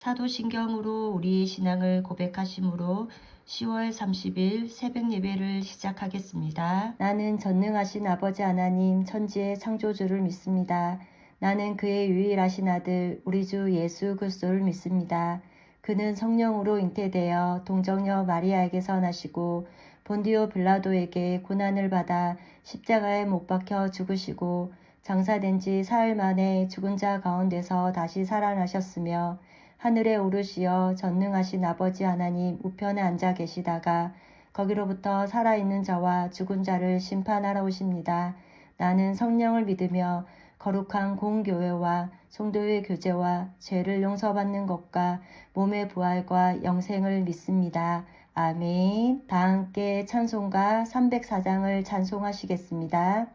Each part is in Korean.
사도신경으로 우리의 신앙을 고백하심으로 10월 30일 새벽 예배를 시작하겠습니다. 나는 전능하신 아버지 하나님 천지의 창조주를 믿습니다. 나는 그의 유일하신 아들 우리 주 예수 그리스도를 믿습니다. 그는 성령으로 잉태되어 동정녀 마리아에게서 나시고 본디오 빌라도에게 고난을 받아 십자가에 못 박혀 죽으시고 장사된 지 사흘 만에 죽은 자 가운데서 다시 살아나셨으며 하늘에 오르시어 전능하신 아버지 하나님 우편에 앉아 계시다가 거기로부터 살아있는 자와 죽은 자를 심판하러 오십니다. 나는 성령을 믿으며 거룩한 공교회와 성도의 교제와 죄를 용서받는 것과 몸의 부활과 영생을 믿습니다. 아멘. 다 함께 찬송가 304장을 찬송하시겠습니다.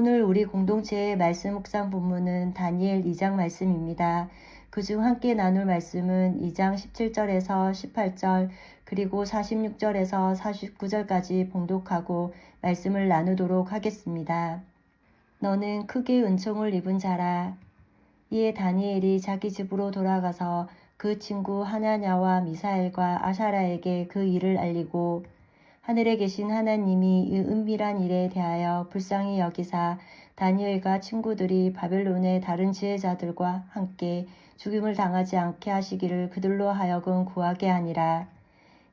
오늘 우리 공동체의 말씀 묵상 본문은 다니엘 2장 말씀입니다. 그중 함께 나눌 말씀은 2장 17절에서 18절 그리고 46절에서 49절까지 봉독하고 말씀을 나누도록 하겠습니다. 너는 크게 은총을 입은 자라. 이에 다니엘이 자기 집으로 돌아가서 그 친구 하나냐와 미사엘과 아사라에게 그 일을 알리고 하늘에 계신 하나님이 이 은밀한 일에 대하여 불쌍히 여기사 다니엘과 친구들이 바벨론의 다른 지혜자들과 함께 죽임을 당하지 않게 하시기를 그들로 하여금 구하게 하니라.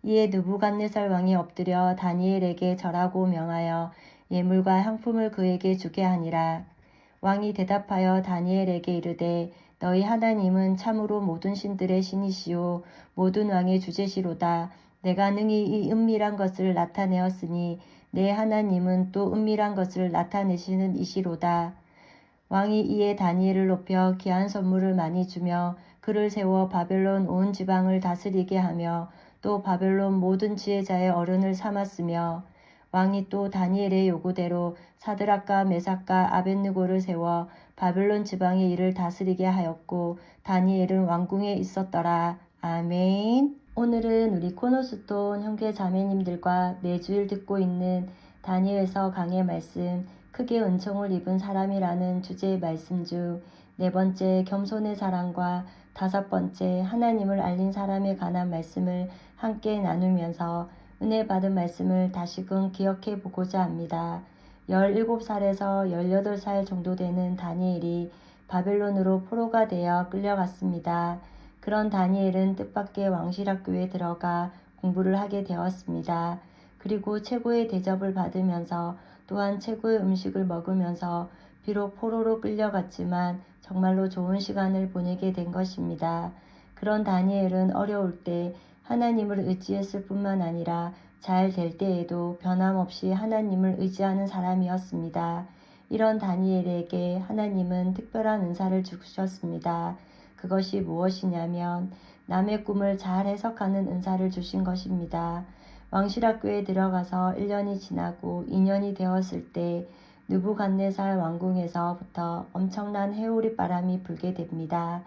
이에 느부갓네살 왕이 엎드려 다니엘에게 절하고 명하여 예물과 향품을 그에게 주게 하니라. 왕이 대답하여 다니엘에게 이르되 너희 하나님은 참으로 모든 신들의 신이시요 모든 왕의 주제시로다. 내가 능히 이 은밀한 것을 나타내었으니 내 하나님은 또 은밀한 것을 나타내시는 이시로다. 왕이 이에 다니엘을 높여 귀한 선물을 많이 주며 그를 세워 바벨론 온 지방을 다스리게 하며 또 바벨론 모든 지혜자의 어른을 삼았으며 왕이 또 다니엘의 요구대로 사드락과 메삭과 아벳느고를 세워 바벨론 지방의 일을 다스리게 하였고 다니엘은 왕궁에 있었더라. 아멘. 오늘은 우리 코너스톤 형제 자매님들과 매주일 듣고 있는 다니엘서 강의 말씀 크게 은총을 입은 사람이라는 주제의 말씀 중 네 번째 겸손의 사랑과 다섯 번째 하나님을 알린 사람에 관한 말씀을 함께 나누면서 은혜 받은 말씀을 다시금 기억해 보고자 합니다. 17살에서 18살 정도 되는 다니엘이 바벨론으로 포로가 되어 끌려갔습니다. 그런 다니엘은 뜻밖의 왕실학교에 들어가 공부를 하게 되었습니다. 그리고 최고의 대접을 받으면서 또한 최고의 음식을 먹으면서 비록 포로로 끌려갔지만 정말로 좋은 시간을 보내게 된 것입니다. 그런 다니엘은 어려울 때 하나님을 의지했을 뿐만 아니라 잘 될 때에도 변함없이 하나님을 의지하는 사람이었습니다. 이런 다니엘에게 하나님은 특별한 은사를 주셨습니다. 그것이 무엇이냐면 남의 꿈을 잘 해석하는 은사를 주신 것입니다. 왕실학교에 들어가서 1년이 지나고 2년이 되었을 때 느부갓네살 왕궁에서부터 엄청난 해오리 바람이 불게 됩니다.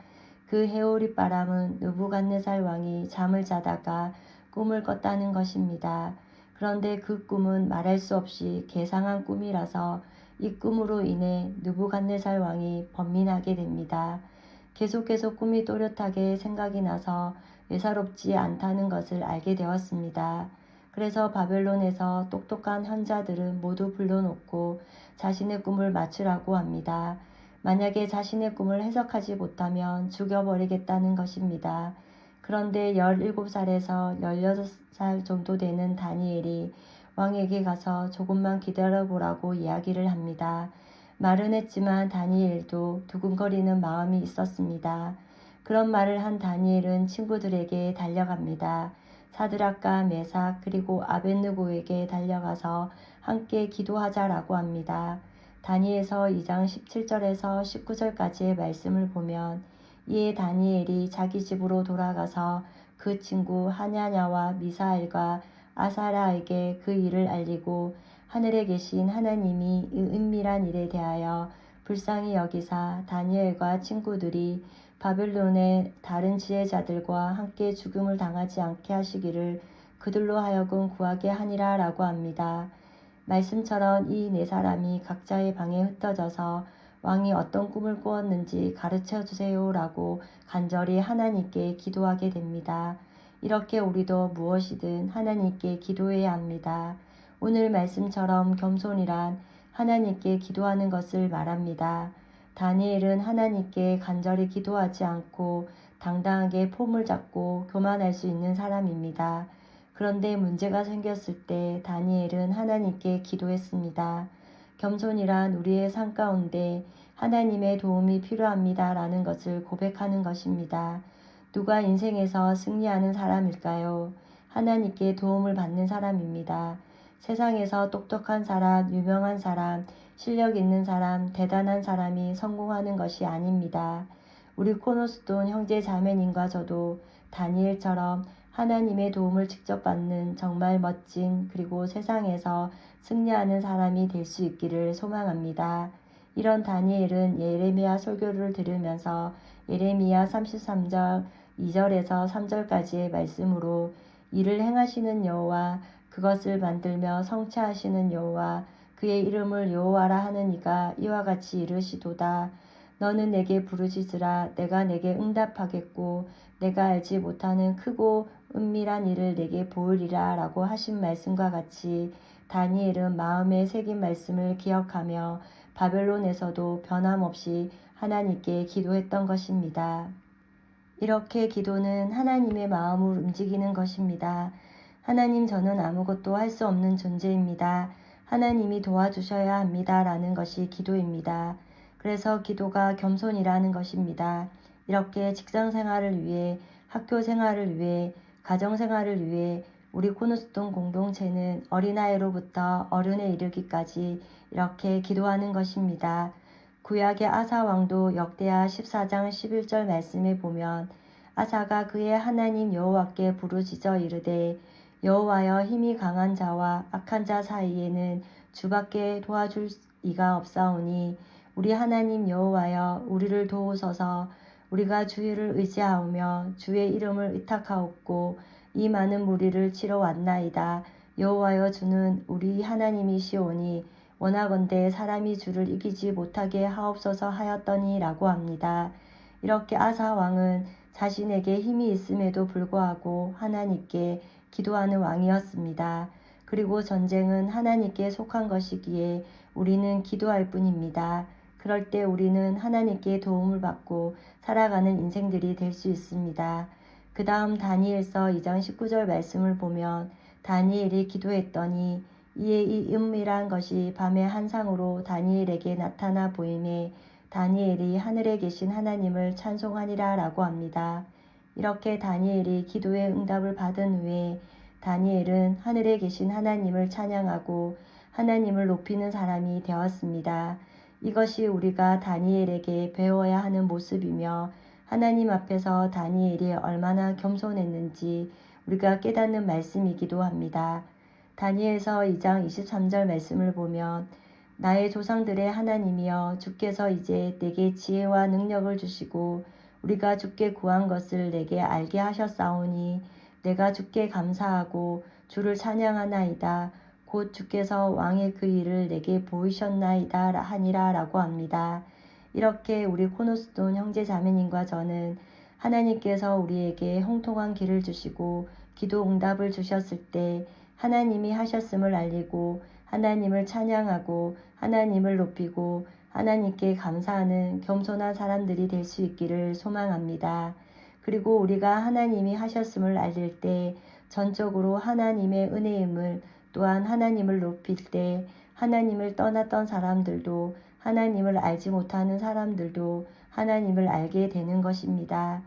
그 해오리 바람은 느부갓네살 왕이 잠을 자다가 꿈을 꿨다는 것입니다. 그런데 그 꿈은 말할 수 없이 괴상한 꿈이라서 이 꿈으로 인해 느부갓네살 왕이 번민하게 됩니다. 계속 꿈이 또렷하게 생각이 나서 예사롭지 않다는 것을 알게 되었습니다. 그래서 바벨론에서 똑똑한 현자들은 모두 불러놓고 자신의 꿈을 맞추라고 합니다. 만약에 자신의 꿈을 해석하지 못하면 죽여버리겠다는 것입니다. 그런데 17살에서 18살 정도 되는 다니엘이 왕에게 가서 조금만 기다려보라고 이야기를 합니다. 말은 했지만 다니엘도 두근거리는 마음이 있었습니다. 그런 말을 한 다니엘은 친구들에게 달려갑니다. 사드락과 메삭 그리고 아벳느고에게 달려가서 함께 기도하자라고 합니다. 다니엘서 2장 17절에서 19절까지의 말씀을 보면 이에 다니엘이 자기 집으로 돌아가서 그 친구 하냐냐와 미사엘과 아사라에게 그 일을 알리고 하늘에 계신 하나님이 이 은밀한 일에 대하여 불쌍히 여기사 다니엘과 친구들이 바벨론의 다른 지혜자들과 함께 죽음을 당하지 않게 하시기를 그들로 하여금 구하게 하니라 라고 합니다. 말씀처럼 이 네 사람이 각자의 방에 흩어져서 왕이 어떤 꿈을 꾸었는지 가르쳐 주세요 라고 간절히 하나님께 기도하게 됩니다. 이렇게 우리도 무엇이든 하나님께 기도해야 합니다. 오늘 말씀처럼 겸손이란 하나님께 기도하는 것을 말합니다. 다니엘은 하나님께 간절히 기도하지 않고 당당하게 폼을 잡고 교만할 수 있는 사람입니다. 그런데 문제가 생겼을 때 다니엘은 하나님께 기도했습니다. 겸손이란 우리의 삶 가운데 하나님의 도움이 필요합니다 라는 것을 고백하는 것입니다. 누가 인생에서 승리하는 사람일까요? 하나님께 도움을 받는 사람입니다. 세상에서 똑똑한 사람, 유명한 사람, 실력 있는 사람, 대단한 사람이 성공하는 것이 아닙니다. 우리 코너스톤 형제 자매님과 저도 다니엘처럼 하나님의 도움을 직접 받는 정말 멋진 그리고 세상에서 승리하는 사람이 될 수 있기를 소망합니다. 이런 다니엘은 예레미야 설교를 들으면서 예레미야 33장 2절에서 3절까지의 말씀으로 이를 행하시는 여호와 그것을 만들며 성취하시는 여호와 그의 이름을 여호와라 하는 이가 이와 같이 이르시도다. 너는 내게 부르짖으라 내가 내게 응답하겠고 내가 알지 못하는 크고 은밀한 일을 내게 보이리라 라고 하신 말씀과 같이 다니엘은 마음에 새긴 말씀을 기억하며 바벨론에서도 변함없이 하나님께 기도했던 것입니다. 이렇게 기도는 하나님의 마음을 움직이는 것입니다. 하나님, 저는 아무것도 할 수 없는 존재입니다. 하나님이 도와주셔야 합니다. 라는 것이 기도입니다. 그래서 기도가 겸손이라는 것입니다. 이렇게 직장 생활을 위해, 학교 생활을 위해, 가정 생활을 위해 우리 코너스톤 공동체는 어린아이로부터 어른에 이르기까지 이렇게 기도하는 것입니다. 구약의 아사 왕도 역대하 14장 11절 말씀에 보면 아사가 그의 하나님 여호와께 부르짖어 이르되 여호와여, 힘이 강한 자와 악한 자 사이에는 주밖에 도와줄 이가 없사오니 우리 하나님 여호와여, 우리를 도우소서. 우리가 주를 의지하오며 주의 이름을 의탁하옵고 이 많은 무리를 치러 왔나이다. 여호와여, 주는 우리 하나님이시오니 원하건대 사람이 주를 이기지 못하게 하옵소서 하였더니라고 합니다. 이렇게 아사 왕은 자신에게 힘이 있음에도 불구하고 하나님께 기도하는 왕이었습니다. 그리고 전쟁은 하나님께 속한 것이기에 우리는 기도할 뿐입니다. 그럴 때 우리는 하나님께 도움을 받고 살아가는 인생들이 될 수 있습니다. 그 다음 다니엘서 2장 19절 말씀을 보면 다니엘이 기도했더니 이에 이 은밀한 것이 밤의 한상으로 다니엘에게 나타나 보임에 다니엘이 하늘에 계신 하나님을 찬송하니라 라고 합니다. 이렇게 다니엘이 기도의 응답을 받은 후에 다니엘은 하늘에 계신 하나님을 찬양하고 하나님을 높이는 사람이 되었습니다. 이것이 우리가 다니엘에게 배워야 하는 모습이며 하나님 앞에서 다니엘이 얼마나 겸손했는지 우리가 깨닫는 말씀이기도 합니다. 다니엘서 2장 23절 말씀을 보면 나의 조상들의 하나님이여, 주께서 이제 내게 지혜와 능력을 주시고 우리가 주께 구한 것을 내게 알게 하셨사오니 내가 주께 감사하고 주를 찬양하나이다. 곧 주께서 왕의 그 일을 내게 보이셨나이다 하니라 라고 합니다. 이렇게 우리 코너스톤 형제 자매님과 저는 하나님께서 우리에게 형통한 길을 주시고 기도 응답을 주셨을 때 하나님이 하셨음을 알리고 하나님을 찬양하고 하나님을 높이고 하나님께 감사하는 겸손한 사람들이 될 수 있기를 소망합니다. 그리고 우리가 하나님이 하셨음을 알릴 때 전적으로 하나님의 은혜임을, 또한 하나님을 높일 때 하나님을 떠났던 사람들도, 하나님을 알지 못하는 사람들도 하나님을 알게 되는 것입니다.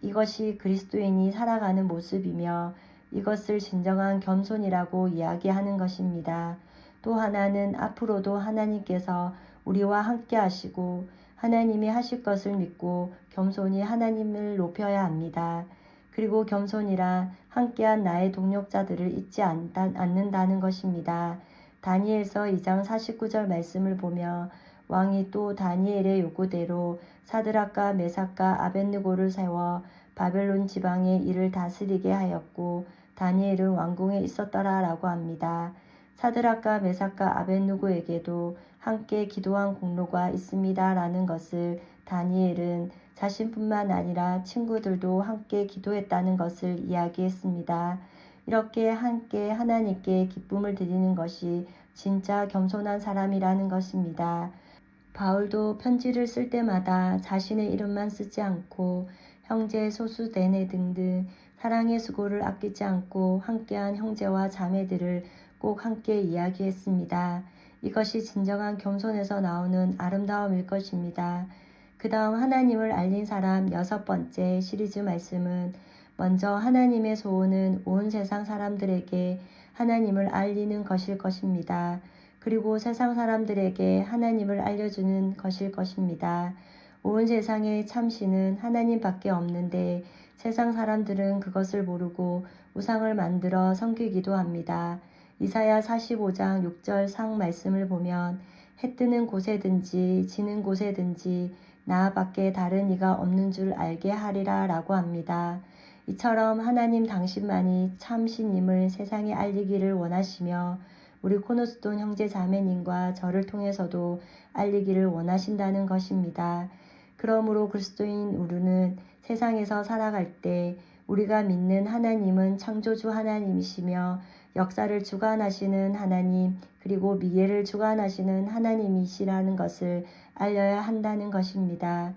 이것이 그리스도인이 살아가는 모습이며 이것을 진정한 겸손이라고 이야기하는 것입니다. 또 하나는 앞으로도 하나님께서 우리와 함께 하시고 하나님이 하실 것을 믿고 겸손히 하나님을 높여야 합니다. 그리고 겸손이라 함께한 나의 동력자들을 잊지 않는다는 것입니다. 다니엘서 2장 49절 말씀을 보며 왕이 또 다니엘의 요구대로 사드락과 메삭과 아벳느고를 세워 바벨론 지방의 일을 다스리게 하였고 다니엘은 왕궁에 있었더라 라고 합니다. 사드락과 메삭과 아벳느고에게도 함께 기도한 공로가 있습니다 라는 것을 다니엘은 자신뿐만 아니라 친구들도 함께 기도했다는 것을 이야기했습니다. 이렇게 함께 하나님께 기쁨을 드리는 것이 진짜 겸손한 사람이라는 것입니다. 바울도 편지를 쓸 때마다 자신의 이름만 쓰지 않고 형제, 소수, 대내 등등 사랑의 수고를 아끼지 않고 함께한 형제와 자매들을 꼭 함께 이야기했습니다. 이것이 진정한 겸손에서 나오는 아름다움일 것입니다. 그 다음 하나님을 알린 사람 6번째 시리즈 말씀은 먼저 하나님의 소원은 온 세상 사람들에게 하나님을 알리는 것일 것입니다. 그리고 세상 사람들에게 하나님을 알려주는 것일 것입니다. 온 세상의 참신은 하나님밖에 없는데 세상 사람들은 그것을 모르고 우상을 만들어 섬기기도 합니다. 이사야 45장 6절 상 말씀을 보면 해 뜨는 곳에든지 지는 곳에든지 나밖에 다른 이가 없는 줄 알게 하리라 라고 합니다. 이처럼 하나님 당신만이 참신임을 세상에 알리기를 원하시며 우리 코너스톤 형제 자매님과 저를 통해서도 알리기를 원하신다는 것입니다. 그러므로 그리스도인 우리는 세상에서 살아갈 때 우리가 믿는 하나님은 창조주 하나님이시며 역사를 주관하시는 하나님, 그리고 미래를 주관하시는 하나님이시라는 것을 알려야 한다는 것입니다.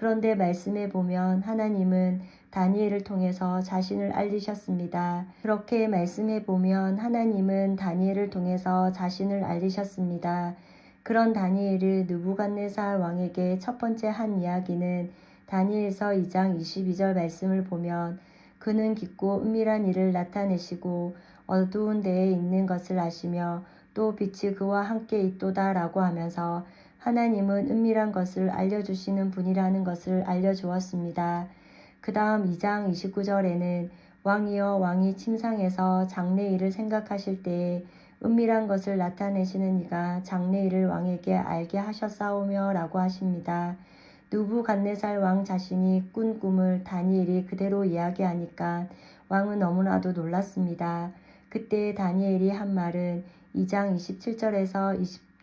그런데 말씀에 보면 하나님은 다니엘을 통해서 자신을 알리셨습니다. 그렇게 말씀해 보면 하나님은 다니엘을 통해서 자신을 알리셨습니다. 그런 다니엘을 느부갓네살 왕에게 첫 번째 한 이야기는 다니엘서 2장 22절 말씀을 보면 그는 깊고 은밀한 일을 나타내시고 어두운 데에 있는 것을 아시며 또 빛이 그와 함께 있도다 라고 하면서 하나님은 은밀한 것을 알려주시는 분이라는 것을 알려주었습니다. 그 다음 2장 29절에는 왕이여 왕이 침상에서 장래일을 생각하실 때에 은밀한 것을 나타내시는 이가 장래일을 왕에게 알게 하셨사오며 라고 하십니다. 느부갓네살 왕 자신이 꾼 꿈을 다니엘이 그대로 이야기하니까 왕은 너무나도 놀랐습니다. 그때 다니엘이 한 말은 2장 27절에서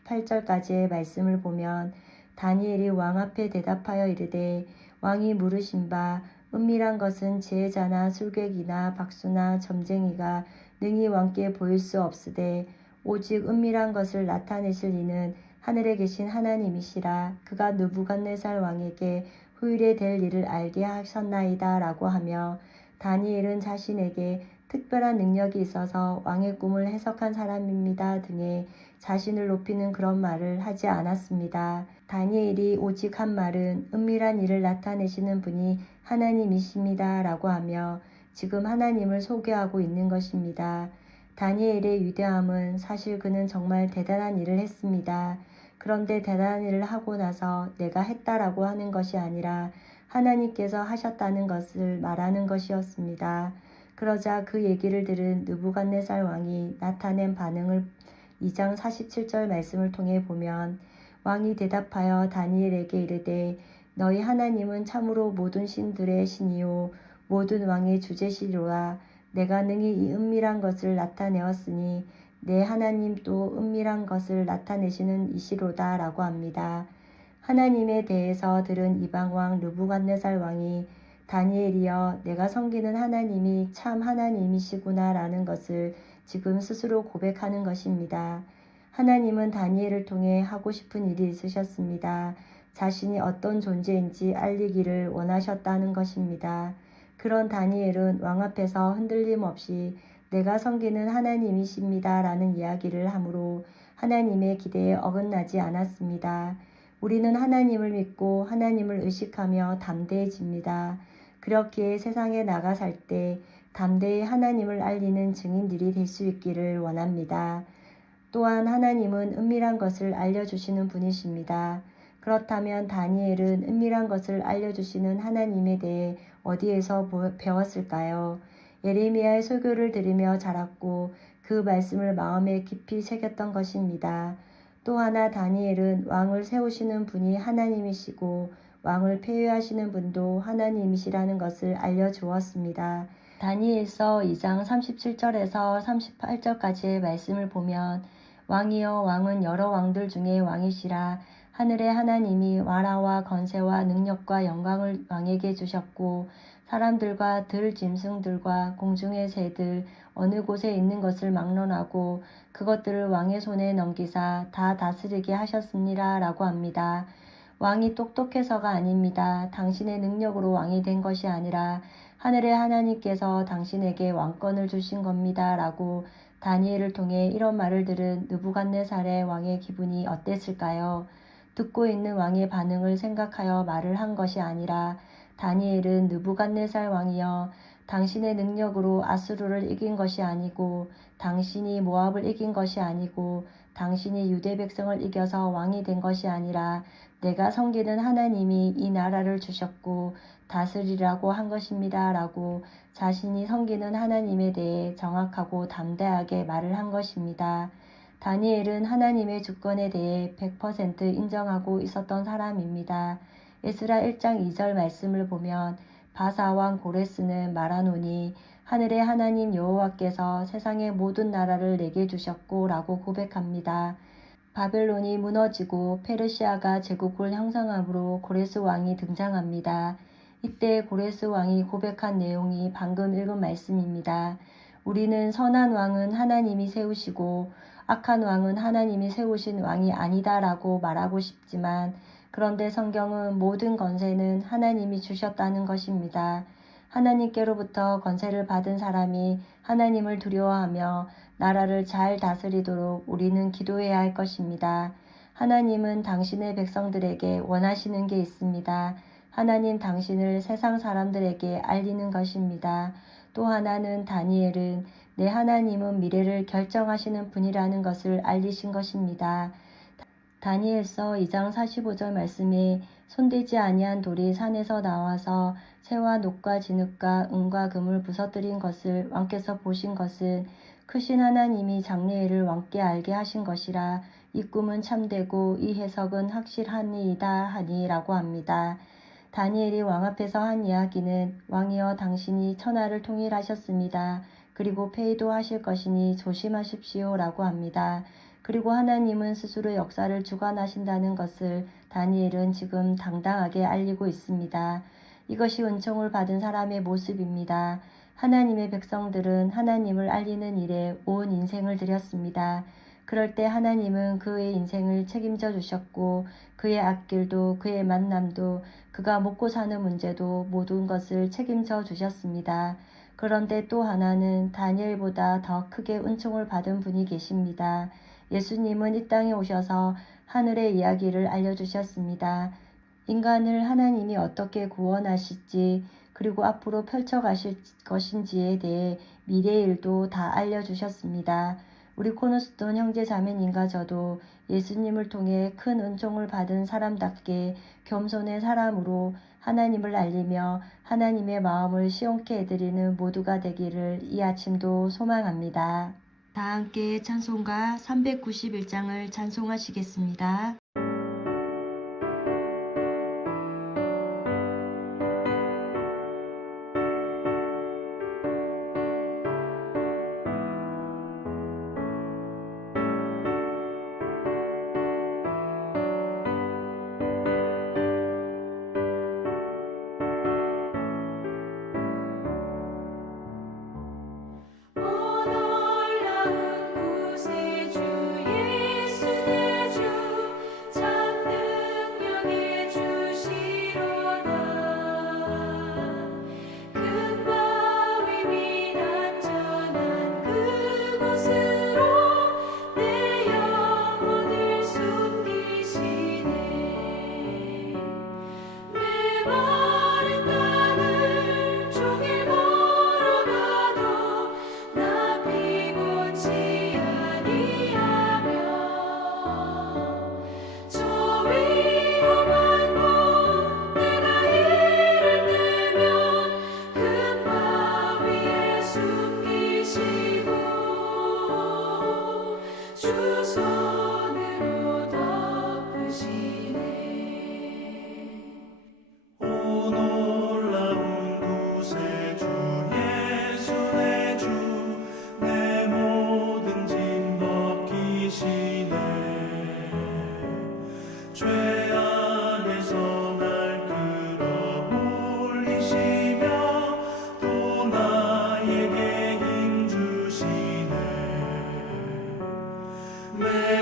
28절까지의 말씀을 보면 다니엘이 왕 앞에 대답하여 이르되 왕이 물으신 바 은밀한 것은 지혜자나 술객이나 박수나 점쟁이가 능히 왕께 보일 수 없으되 오직 은밀한 것을 나타내실 이는 하늘에 계신 하나님이시라. 그가 느부갓네살 왕에게 후일에 될 일을 알게 하셨나이다 라고 하며 다니엘은 자신에게 특별한 능력이 있어서 왕의 꿈을 해석한 사람입니다 등의 자신을 높이는 그런 말을 하지 않았습니다. 다니엘이 오직 한 말은 은밀한 일을 나타내시는 분이 하나님이십니다 라고 하며 지금 하나님을 소개하고 있는 것입니다. 다니엘의 위대함은 사실 그는 정말 대단한 일을 했습니다. 그런데 대단한 일을 하고 나서 내가 했다라고 하는 것이 아니라 하나님께서 하셨다는 것을 말하는 것이었습니다. 그러자 그 얘기를 들은 느부갓네살 왕이 나타낸 반응을 2장 47절 말씀을 통해 보면 왕이 대답하여 다니엘에게 이르되 너희 하나님은 참으로 모든 신들의 신이요 모든 왕의 주제시로라. 내가 능히 이 은밀한 것을 나타내었으니 내 하나님 또 은밀한 것을 나타내시는 이시로다 라고 합니다. 하나님에 대해서 들은 이방왕 느부갓네살 왕이 다니엘이여 내가 섬기는 하나님이 참 하나님이시구나 라는 것을 지금 스스로 고백하는 것입니다. 하나님은 다니엘을 통해 하고 싶은 일이 있으셨습니다. 자신이 어떤 존재인지 알리기를 원하셨다는 것입니다. 그런 다니엘은 왕 앞에서 흔들림 없이 내가 섬기는 하나님이십니다 라는 이야기를 하므로 하나님의 기대에 어긋나지 않았습니다. 우리는 하나님을 믿고 하나님을 의식하며 담대해집니다. 그렇기에 세상에 나가 살 때 담대히 하나님을 알리는 증인들이 될 수 있기를 원합니다. 또한 하나님은 은밀한 것을 알려주시는 분이십니다. 그렇다면 다니엘은 은밀한 것을 알려주시는 하나님에 대해 어디에서 배웠을까요? 예레미야의 설교를 들으며 자랐고 그 말씀을 마음에 깊이 새겼던 것입니다. 또 하나 다니엘은 왕을 세우시는 분이 하나님이시고 왕을 폐위하시는 분도 하나님이시라는 것을 알려주었습니다. 다니엘서 2장 37절에서 38절까지의 말씀을 보면 왕이여 왕은 여러 왕들 중에 왕이시라. 하늘의 하나님이 와라와 건세와 능력과 영광을 왕에게 주셨고 사람들과 들 짐승들과 공중의 새들 어느 곳에 있는 것을 막론하고 그것들을 왕의 손에 넘기사 다 다스리게 하셨습니다 라고 합니다. 왕이 똑똑해서가 아닙니다. 당신의 능력으로 왕이 된 것이 아니라 하늘의 하나님께서 당신에게 왕권을 주신 겁니다 라고 다니엘을 통해 이런 말을 들은 느부갓네살의 왕의 기분이 어땠을까요? 듣고 있는 왕의 반응을 생각하여 말을 한 것이 아니라 다니엘은 느부갓네살 왕이여 당신의 능력으로 아수르를 이긴 것이 아니고 당신이 모압을 이긴 것이 아니고 당신이 유대 백성을 이겨서 왕이 된 것이 아니라 내가 섬기는 하나님이 이 나라를 주셨고 다스리라고 한 것입니다 라고 자신이 섬기는 하나님에 대해 정확하고 담대하게 말을 한 것입니다. 다니엘은 하나님의 주권에 대해 100% 인정하고 있었던 사람입니다. 에스라 1장 2절 말씀을 보면 바사왕 고레스는 말하노니 하늘의 하나님 여호와께서 세상의 모든 나라를 내게 주셨고 라고 고백합니다. 바벨론이 무너지고 페르시아가 제국을 형성함으로 고레스 왕이 등장합니다. 이때 고레스 왕이 고백한 내용이 방금 읽은 말씀입니다. 우리는 선한 왕은 하나님이 세우시고 악한 왕은 하나님이 세우신 왕이 아니다라고 말하고 싶지만 그런데 성경은 모든 권세는 하나님이 주셨다는 것입니다. 하나님께로부터 권세를 받은 사람이 하나님을 두려워하며 나라를 잘 다스리도록 우리는 기도해야 할 것입니다. 하나님은 당신의 백성들에게 원하시는 게 있습니다. 하나님 당신을 세상 사람들에게 알리는 것입니다. 또 하나는 다니엘은 내 하나님은 미래를 결정하시는 분이라는 것을 알리신 것입니다. 다니엘서 2장 45절 말씀에 손대지 아니한 돌이 산에서 나와서 새와 녹과 진흙과 은과 금을 부서뜨린 것을 왕께서 보신 것은 크신 하나님이 장래일을 왕께 알게 하신 것이라 이 꿈은 참되고 이 해석은 확실하니이다 하니라고 합니다. 다니엘이 왕 앞에서 한 이야기는 왕이여 당신이 천하를 통일하셨습니다. 그리고 폐위도 하실 것이니 조심하십시오 라고 합니다. 그리고 하나님은 스스로 역사를 주관하신다는 것을 다니엘은 지금 당당하게 알리고 있습니다. 이것이 은총을 받은 사람의 모습입니다. 하나님의 백성들은 하나님을 알리는 일에 온 인생을 들였습니다. 그럴 때 하나님은 그의 인생을 책임져 주셨고 그의 앞길도 그의 만남도 그가 먹고 사는 문제도 모든 것을 책임져 주셨습니다. 그런데 또 하나는 다니엘보다 더 크게 은총을 받은 분이 계십니다. 예수님은 이 땅에 오셔서 하늘의 이야기를 알려주셨습니다. 인간을 하나님이 어떻게 구원하실지 그리고 앞으로 펼쳐가실 것인지에 대해 미래의 일도 다 알려주셨습니다. 우리 코너스톤 형제 자매님과 저도 예수님을 통해 큰 은총을 받은 사람답게 겸손의 사람으로 하나님을 알리며 하나님의 마음을 시원케 해드리는 모두가 되기를 이 아침도 소망합니다. 다 함께 찬송가 391장을 찬송하시겠습니다. 내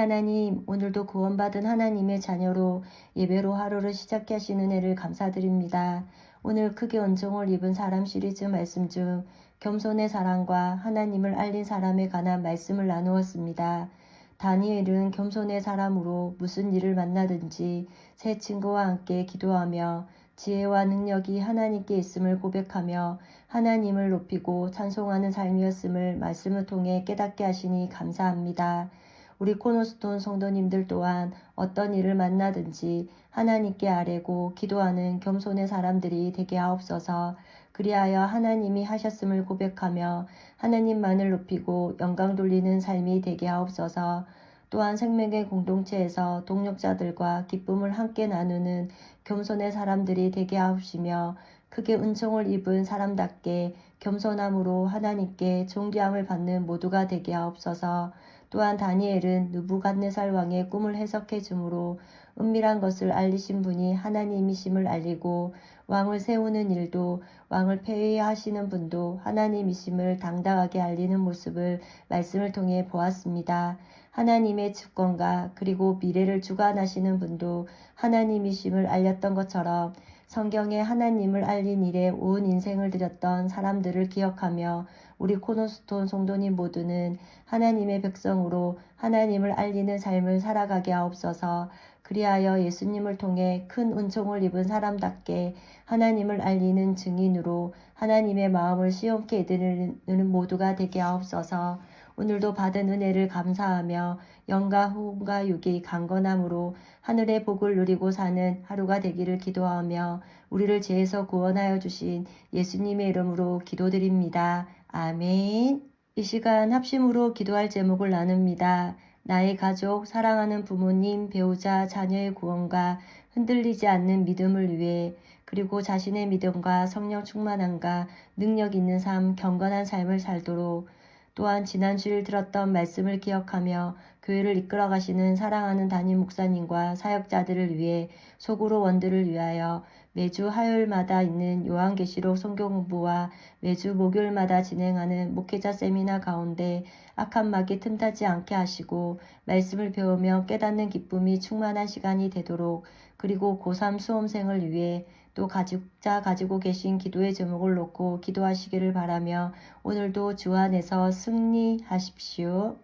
하나님, 오늘도 구원받은 하나님의 자녀로 예배로 하루를 시작해 하신 은혜를 감사드립니다. 오늘 크게 은총을 입은 사람 시리즈 말씀 중 겸손의 사랑과 하나님을 알린 사람에 관한 말씀을 나누었습니다. 다니엘은 겸손의 사람으로 무슨 일을 만나든지 새 친구와 함께 기도하며 지혜와 능력이 하나님께 있음을 고백하며 하나님을 높이고 찬송하는 삶이었음을 말씀을 통해 깨닫게 하시니 감사합니다. 우리 코너스톤 성도님들 또한 어떤 일을 만나든지 하나님께 아뢰고 기도하는 겸손의 사람들이 되게 하옵소서. 그리하여 하나님이 하셨음을 고백하며 하나님만을 높이고 영광 돌리는 삶이 되게 하옵소서. 또한 생명의 공동체에서 동력자들과 기쁨을 함께 나누는 겸손의 사람들이 되게 하옵시며 크게 은총을 입은 사람답게 겸손함으로 하나님께 존귀함을 받는 모두가 되게 하옵소서. 또한 다니엘은 느부갓네살 왕의 꿈을 해석해 주므로 은밀한 것을 알리신 분이 하나님이심을 알리고 왕을 세우는 일도 왕을 폐위하시는 분도 하나님이심을 당당하게 알리는 모습을 말씀을 통해 보았습니다. 하나님의 주권과 그리고 미래를 주관하시는 분도 하나님이심을 알렸던 것처럼 성경에 하나님을 알린 일에 온 인생을 들였던 사람들을 기억하며 우리 코너스톤 성도님 모두는 하나님의 백성으로 하나님을 알리는 삶을 살아가게 하옵소서. 그리하여 예수님을 통해 큰 은총을 입은 사람답게 하나님을 알리는 증인으로 하나님의 마음을 시원케 이르는 모두가 되게 하옵소서. 오늘도 받은 은혜를 감사하며 영과 호흡과 육이 강건함으로 하늘의 복을 누리고 사는 하루가 되기를 기도하며 우리를 죄에서 구원하여 주신 예수님의 이름으로 기도드립니다. 아멘. 이 시간 합심으로 기도할 제목을 나눕니다. 나의 가족, 사랑하는 부모님, 배우자, 자녀의 구원과 흔들리지 않는 믿음을 위해 그리고 자신의 믿음과 성령 충만함과 능력 있는 삶, 경건한 삶을 살도록 또한 지난 주일 들었던 말씀을 기억하며 교회를 이끌어 가시는 사랑하는 담임 목사님과 사역자들을 위해 소그로 원들을 위하여 매주 화요일마다 있는 요한계시록 성경 공부와 매주 목요일마다 진행하는 목회자 세미나 가운데 악한 마귀 틈타지 않게 하시고 말씀을 배우며 깨닫는 기쁨이 충만한 시간이 되도록 그리고 고3 수험생을 위해 또 각자 가지고 계신 기도의 제목을 놓고 기도하시기를 바라며 오늘도 주 안에서 승리하십시오.